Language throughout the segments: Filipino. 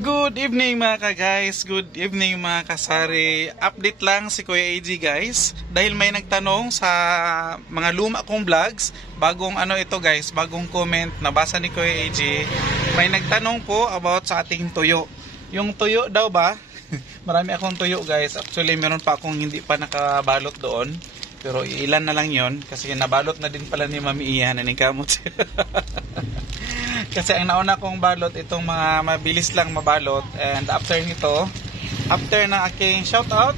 Good evening mga ka-guys, good evening mga kasari. Update lang si Kuya AG guys. Dahil may nagtanong sa mga luma kong vlogs, bagong ano ito guys, bagong comment nabasa ni Kuya AG. May nagtanong po about sa ating tuyo. Yung tuyo daw ba? Marami akong tuyo guys. Actually meron pa akong hindi pa nakabalot doon. Pero ilan na lang yon kasi nabalot na din pala ni Mami Ian na kamot. Kasi ang nauna kong balot itong mga mabilis lang mabalot, and after nito, after ng aking shout out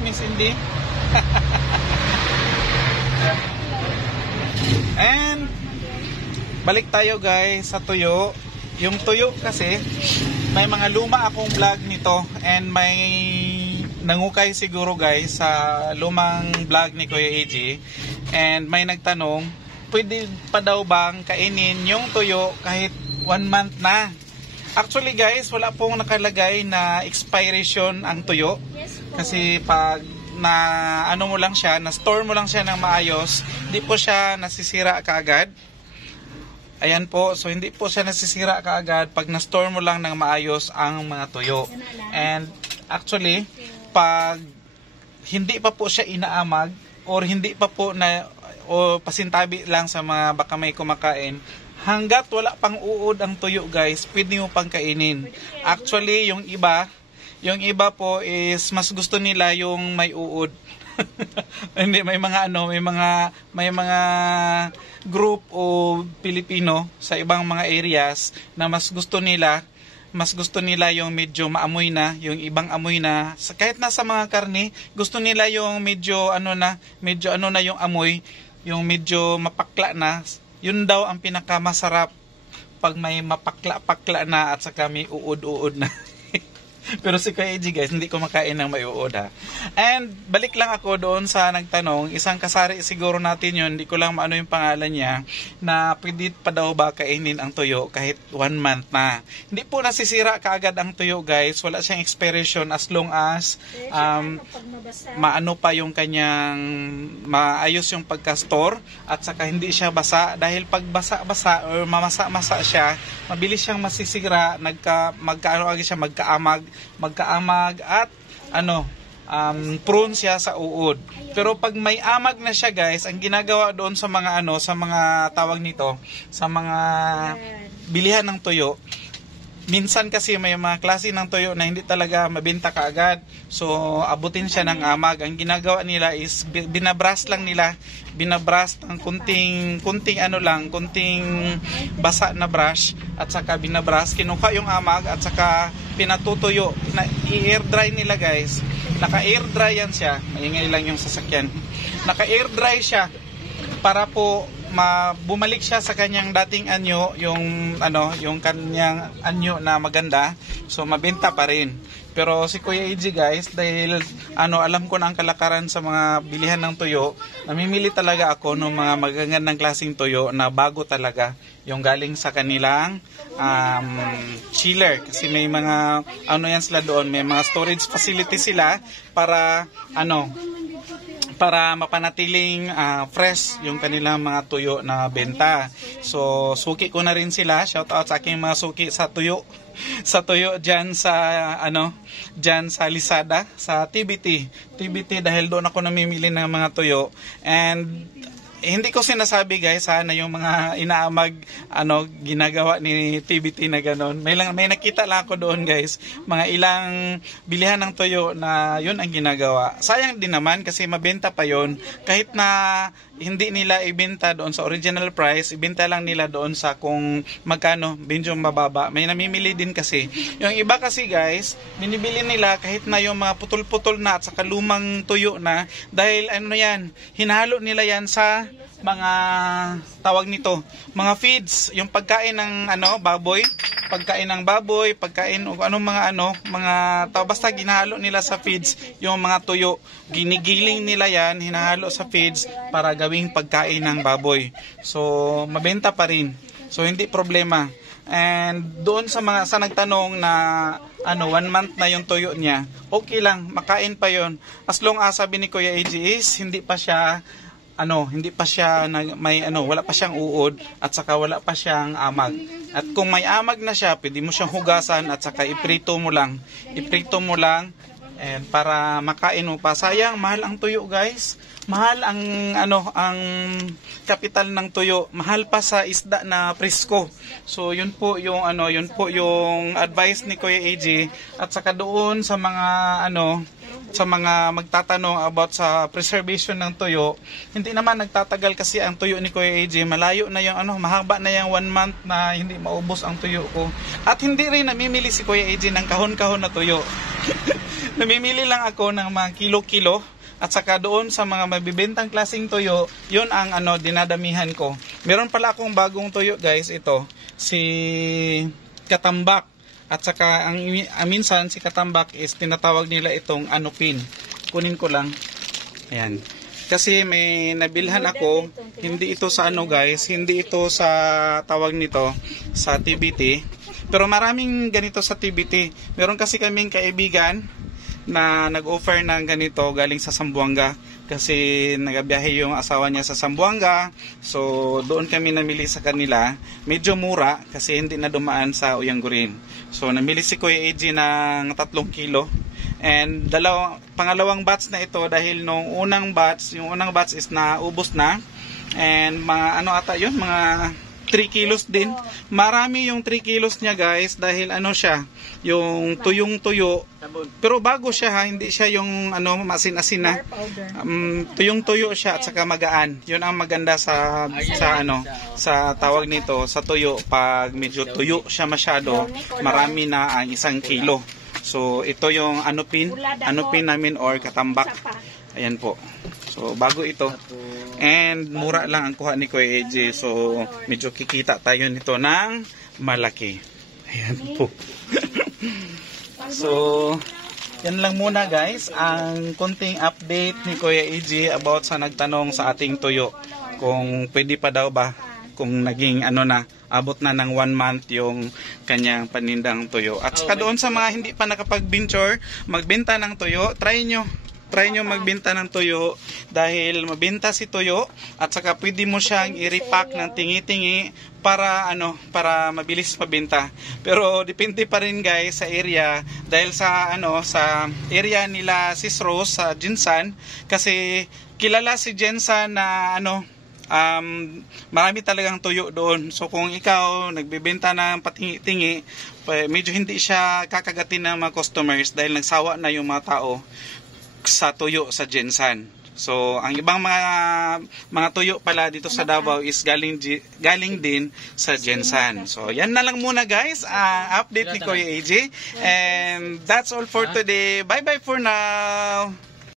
Miss Indy. And balik tayo guys sa tuyo. Yung tuyo kasi may mga luma akong vlog nito, and may nangukay siguro guys sa lumang vlog ni Kuya AG, and may nagtanong, pwede pa daw bang kainin yung tuyo kahit 1 month na? Actually guys, wala pong nakalagay na expiration ang tuyo. Kasi pag na ano mo lang siya, na store mo lang siya ng maayos, hindi po siya nasisira kaagad. Ayan po, so hindi po siya nasisira kaagad pag na-store mo lang ng maayos ang mga tuyo. And actually, pag hindi pa po siya inaamag or hindi pa po na o pasintabi lang sa mga baka may kumakain, hanggat wala pang uod ang tuyo guys, pwede mo pang kainin. Actually, yung iba po is mas gusto nila yung may uod. Hindi, may mga group o Pilipino sa ibang mga areas na mas gusto nila yung medyo maamoy na, yung ibang amoy na. Kahit nasa mga karne, gusto nila yung medyo ano na yung amoy, yung medyo mapakla na. Yun daw ang pinakamasarap pag may mapakla-pakla na at saka may uod-uod na. Pero si Kuya AG guys, hindi ko makain ng may uod ha. And balik lang ako doon sa nagtanong, isang kasari siguro natin yun, hindi ko lang maano yung pangalan niya, na pwede pa daw ba kainin ang tuyo kahit 1 month na. Hindi po nasisira kaagad ang tuyo guys, wala siyang expiration as long as maano pa yung kanyang maayos yung pagka-store at saka hindi siya basa. Dahil pag basa-basa or mamasa-masa siya, mabilis siyang masisira, magkaamag at prone siya sa uod. Pero pag may amag na siya guys, ang ginagawa doon sa mga sa mga tawag nito, sa mga bilihan ng tuyo, minsan kasi may mga klase ng tuyo na hindi talaga mabenta kaagad. So abutin siya ng amag. Ang ginagawa nila is binabras ng kunting basa na brush, at saka binabras, kinuha yung amag at saka pinatutuyo. I-air dry nila guys. Naka-air dry yan siya. Maingay lang yung sasakyan. Naka-air dry siya para po bumalik siya sa kanyang dating anyo, yung kanyang anyo na maganda. So mabenta pa rin. Pero si Kuya AG guys, dahil alam ko na ang kalakaran sa mga bilihan ng tuyo, namimili talaga ako ng mga magagandang klaseng tuyo na bago talaga, yung galing sa kanilang chiller. Kasi may mga yan sila doon, may mga storage facility sila para para mapanatiling fresh yung kanilang mga tuyo na benta. So suki ko na rin sila. Shout out sa aking mga suki sa tuyo diyan sa Lazada, sa TBT dahil doon ako namimili ng mga tuyo. And hindi ko sinasabi guys na yung mga inaamag ginagawa ni TBT na ganon. May nakita lang ako doon guys, mga ilang bilihan ng tuyo na yun ang ginagawa. Sayang din naman kasi mabenta pa yon, kahit na hindi nila ibenta doon sa original price, ibenta lang nila doon sa kung magkano, medyo mababa. May namimili din kasi. Yung iba kasi guys, binibili nila kahit na yung mga putol-putol na at saka lumang tuyo na, dahil hinahalo nila yan sa mga tawag nito, mga feeds, yung pagkain ng baboy, pagkain o basta ginahalo nila sa feeds yung mga tuyo. Ginigiling nila yan, hinahalo sa feeds para gawing pagkain ng baboy. So mabenta pa rin. So hindi problema. And doon sa nagtanong na 1 month na yung tuyo niya, okay lang, makain pa yon. As long as sabi ni Kuya AG is hindi pa siya hindi pa siya wala pa siyang uod at saka wala pa siyang amag. At kung may amag na siya, pwede mo siyang hugasan at saka iprito mo lang. Iprito mo lang and para makain mo pa. Sayang, mahal ang tuyo, guys. Mahal ang ang kapital ng tuyo. Mahal pa sa isda na presko. So yun po yung yung advice ni Kuya AJ at saka doon sa mga sa mga magtatanong about sa preservation ng tuyo, hindi naman nagtatagal kasi ang tuyo ni Kuya AJ. Malayo na yung mahaba na yung 1 month na hindi maubos ang tuyo ko. At hindi rin namimili si Kuya AJ ng kahon-kahon na tuyo. Namimili lang ako ng mga kilo-kilo at saka doon sa mga mabibentang klaseng tuyo, yun ang dinadamihan ko. Meron pala akong bagong tuyo, guys, ito, si Katambak. At saka minsan si Katambak is tinatawag nila itong anupin. Kunin ko lang. Ayan. Kasi may nabilhan ako, hindi ito sa guys, hindi ito sa tawag nito sa TBT. Pero maraming ganito sa TBT. Meron kasi kaming kaibigan na nag-offer ng ganito galing sa Zamboanga kasi nagabiyahe yung asawa niya sa Zamboanga, so doon kami namili sa kanila. Medyo mura kasi hindi na dumaan sa Uyanggurin, so namili si Kuya AJ ng 3 kilo and pangalawang batch na ito dahil yung unang batch is naubos na and mga yun, mga 3 kilos din. Marami yung 3 kilos niya, guys, dahil siya, yung tuyong-tuyo. Pero bago siya hindi siya yung masin-asin na. Tuyong-tuyo siya at saka magaan. Yun ang maganda sa sa tawag nito, sa tuyo. Pag medyo tuyo siya masyado, marami na ang 1 kilo. So ito yung anupin namin or katambak. Ayan po. So bago ito. And mura lang ang kuha ni Kuya AJ. So medyo kikita tayo nito ng malaki. Ayan po. So yan lang muna, guys, ang konting update ni Kuya AJ about sa nagtanong sa ating tuyo. Kung pwede pa daw ba, kung naging abot na ng 1 month yung kanyang panindang tuyo. At saka doon sa mga hindi pa nakapag-venture magbenta ng tuyo, try nyo magbenta ng tuyo dahil mabenta si tuyo at saka pwede mo siyang i-repack ng tingi-tingi para mabilis mabenta. Pero depende pa rin, guys, sa area dahil sa sa area nila Sis Rose sa Jinsan kasi kilala si Jinsan na marami talagang tuyo doon. So kung ikaw nagbebenta ng patingi-tingi, medyo hindi siya kakagatin ng mga customers dahil nagsawa na yung mga tao sa tuyo sa Jinsan. So ang ibang mga tuyo pala dito sa Davao is galing din sa Jinsan. So yan na lang muna, guys, ang update ni Kuya AJ. And that's all for today. Bye bye for now.